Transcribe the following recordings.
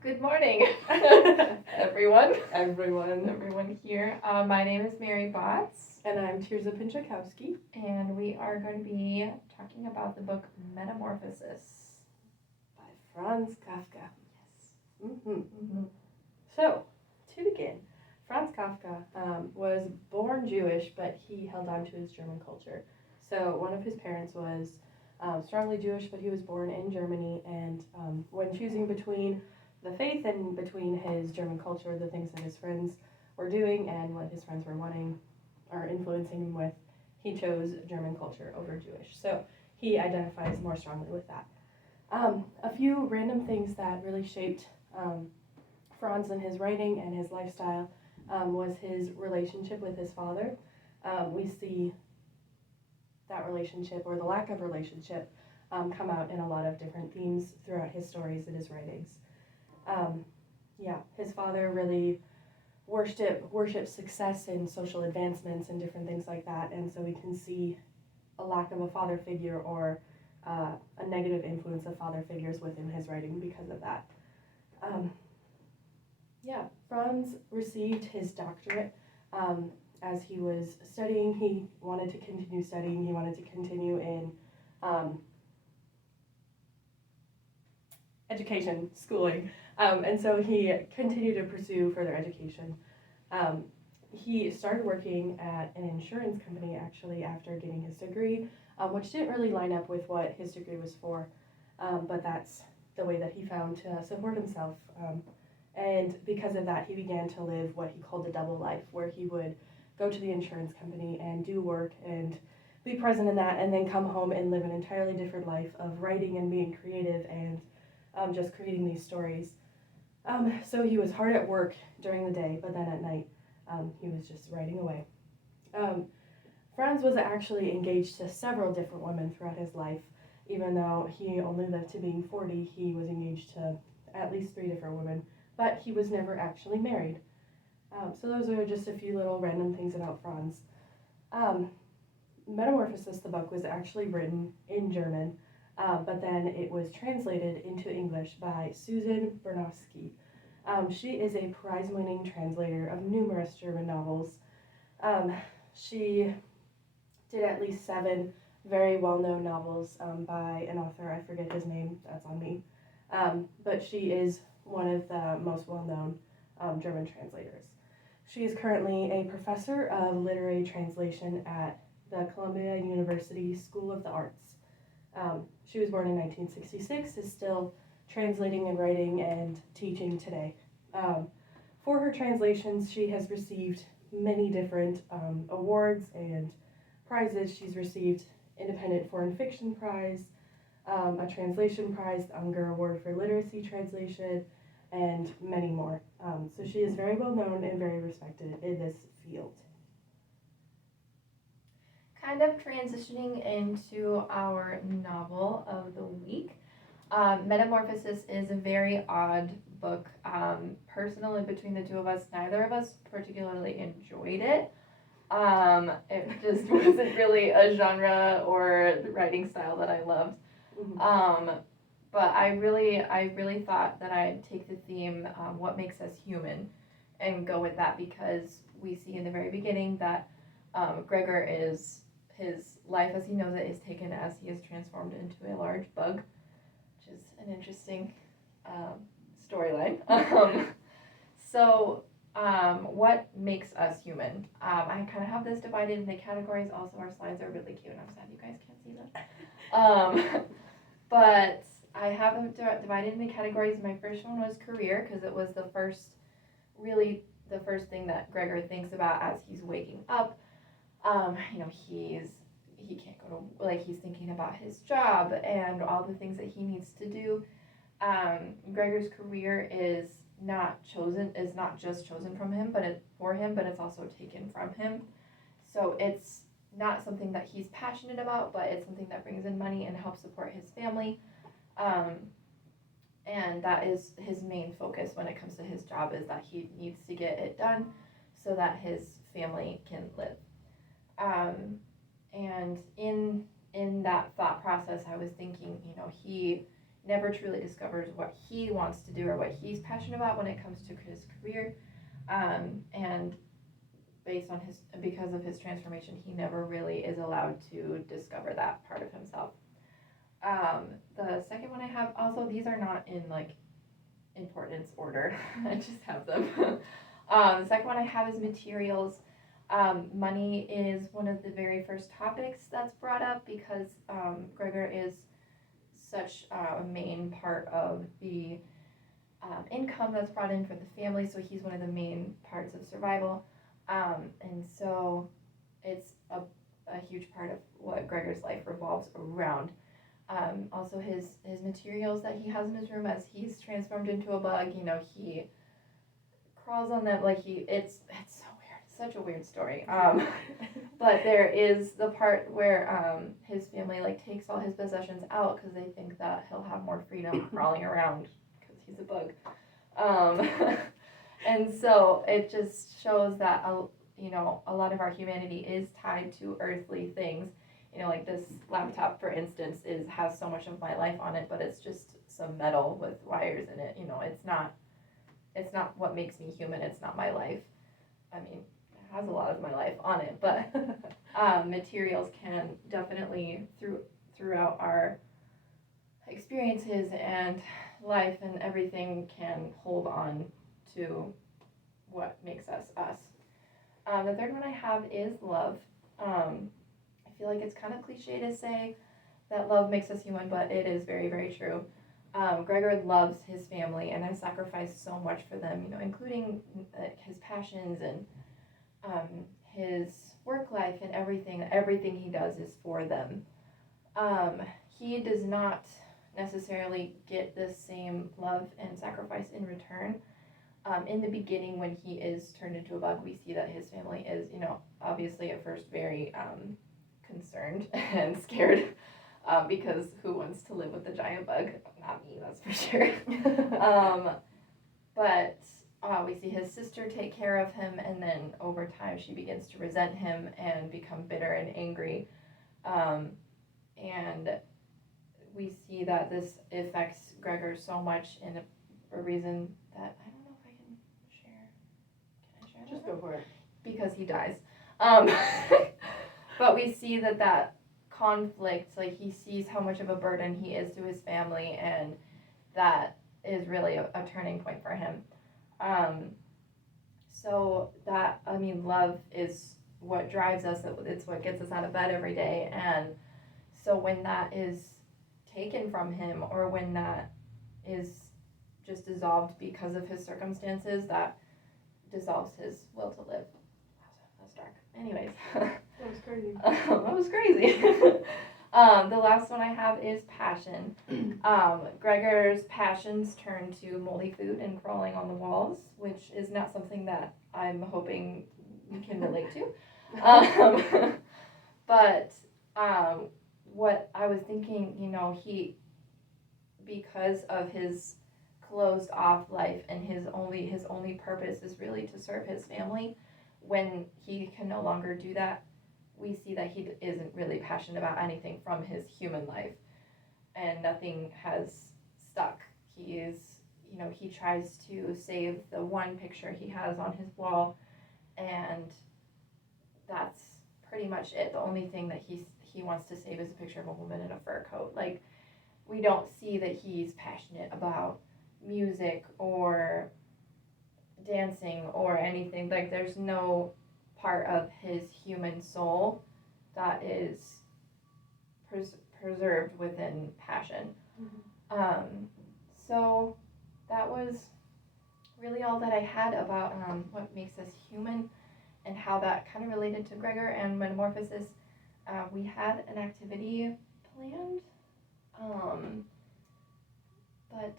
Good morning, everyone. Everyone. Everyone here. My name is Mary Botts. And I'm Tirza Pinchakowski. And we are going to be talking about the book Metamorphosis by Franz Kafka. Yes. So, to begin, Franz Kafka was born Jewish, but he held on to his German culture. So, one of his parents was strongly Jewish, but he was born in Germany, and when choosing between the faith and between his German culture, the things that his friends were doing and what his friends were wanting or influencing him with, he chose German culture over Jewish. So he identifies more strongly with that. A few random things that really shaped Franz in his writing and his lifestyle was his relationship with his father. We see that relationship, or the lack of relationship, come out in a lot of different themes throughout his stories and his writings. His father really worshipped success and social advancements and different things like that, and so we can see a lack of a father figure or a negative influence of father figures within his writing because of that. Franz received his doctorate as he was studying. He wanted to continue studying. He wanted to continue in education, schooling. And so he continued to pursue further education. He started working at an insurance company actually after getting his degree, which didn't really line up with what his degree was for, but that's the way that he found to support himself. And because of that, he began to live what he called a double life, where he would go to the insurance company and do work and be present in that, and then come home and live an entirely different life of writing and being creative and just creating these stories. So he was hard at work during the day, but then at night he was just writing away. Franz was actually engaged to several different women throughout his life. Even though he only lived to being 40, he was engaged to at least 3 different women, but he was never actually married. So those are just a few little random things about Franz. Metamorphosis, the book, was actually written in German, but then it was translated into English by Susan Bernowski. She is a prize-winning translator of numerous German novels. She did at least 7 very well-known novels by an author. I forget his name, that's on me. But she is one of the most well-known German translators. She is currently a professor of literary translation at the Columbia University School of the Arts. She was born in 1966, is still translating and writing and teaching today. For her translations, she has received many different awards and prizes. She's received Independent Foreign Fiction Prize, a translation prize, the Unger Award for Literacy Translation, and many more. So she is very well known and very respected in this field. Kind of transitioning into our novel of the week. Metamorphosis is a very odd book. Personally, between the two of us, neither of us particularly enjoyed it. It just wasn't really a genre or the writing style that I loved. Mm-hmm. But I really thought that I'd take the theme, what makes us human, and go with that, because we see in the very beginning that Gregor is, his life as he knows it is taken as he is transformed into a large bug, which is an interesting storyline. What makes us human? I kind of have this divided into categories. Also, our slides are really cute. I'm sad you guys can't see them. But I have them divided into categories. My first one was career, because it was the first thing that Gregor thinks about as he's waking up. He can't go to, he's thinking about his job and all the things that he needs to do. Gregor's career is not just chosen from him, but it's also taken from him. So it's not something that he's passionate about, but it's something that brings in money and helps support his family. And that is his main focus when it comes to his job, is that he needs to get it done so that his family can live. And in that thought process, I was thinking, he never truly discovers what he wants to do or what he's passionate about when it comes to his career. And because of his transformation, he never really is allowed to discover that part of himself. The second one I have, also these are not in like importance order. I just have them. The second one I have is materials. Money is one of the very first topics that's brought up because Gregor is such a main part of the income that's brought in for the family, so he's one of the main parts of survival. And so it's a huge part of what Gregor's life revolves around. Also his materials that he has in his room as he's transformed into a bug, he crawls on them like it's so weird. Such a weird story. But there is the part where his family like takes all his possessions out because they think that he'll have more freedom crawling around because he's a bug. And so it just shows that a lot of our humanity is tied to earthly things. Like this laptop, for instance, has so much of my life on it, but it's just some metal with wires in it. It's not what makes me human. It's not my life. I mean, it has a lot of my life on it, but materials can definitely throughout our experiences and life and everything can hold on to what makes us us. The third one I have is love. I feel like it's kind of cliche to say that love makes us human, but it is very, very true. Gregor loves his family and has sacrificed so much for them, including his passions and his work life and everything. Everything he does is for them. He does not necessarily get the same love and sacrifice in return. In the beginning, when he is turned into a bug, we see that his family is, obviously at first very concerned and scared because who wants to live with a giant bug? Not me, that's for sure. But we see his sister take care of him, and then over time she begins to resent him and become bitter and angry. And we see that this affects Gregor so much in a reason that I don't know if I can share. Can I share? Just go for it. Because he dies. But we see that conflict, like he sees how much of a burden he is to his family, and that is really a turning point for him. So that, love is what drives us. It's what gets us out of bed every day. And so when that is taken from him, or when that is just dissolved because of his circumstances, that dissolves his will to live. That's dark. Anyways. That was crazy. That was crazy. The last one I have is passion. Gregor's passions turn to moldy food and crawling on the walls, which is not something that I'm hoping you can relate to. But what I was thinking, because of his closed off life and his only purpose is really to serve his family, when he can no longer do that, we see that he isn't really passionate about anything from his human life, and nothing has stuck. He is, he tries to save the one picture he has on his wall, and that's pretty much it. The only thing that he wants to save is a picture of a woman in a fur coat. Like, we don't see that he's passionate about music or dancing or anything. Like, there's no part of his human soul that is preserved within passion. Mm-hmm. So that was really all that I had about what makes us human and how that kind of related to Gregor and Metamorphosis. We had an activity planned, but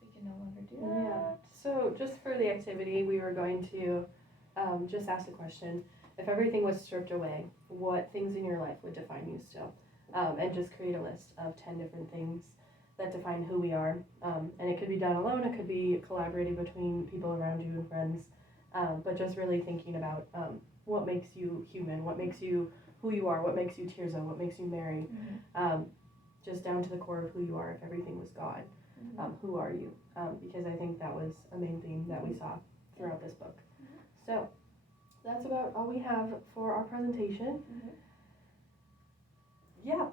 we can no longer do that. Yeah. So just for the activity, we were going to just ask the question: if everything was stripped away, what things in your life would define you still? And just create a list of 10 different things that define who we are. And it could be done alone, it could be collaborating between people around you and friends. But just really thinking about what makes you human, what makes you who you are, what makes you Tirza, what makes you Mary. Mm-hmm. just down to the core of who you are. If everything was God, who are you? Because I think that was a main theme that we saw throughout this book. So that's about all we have for our presentation. Yeah.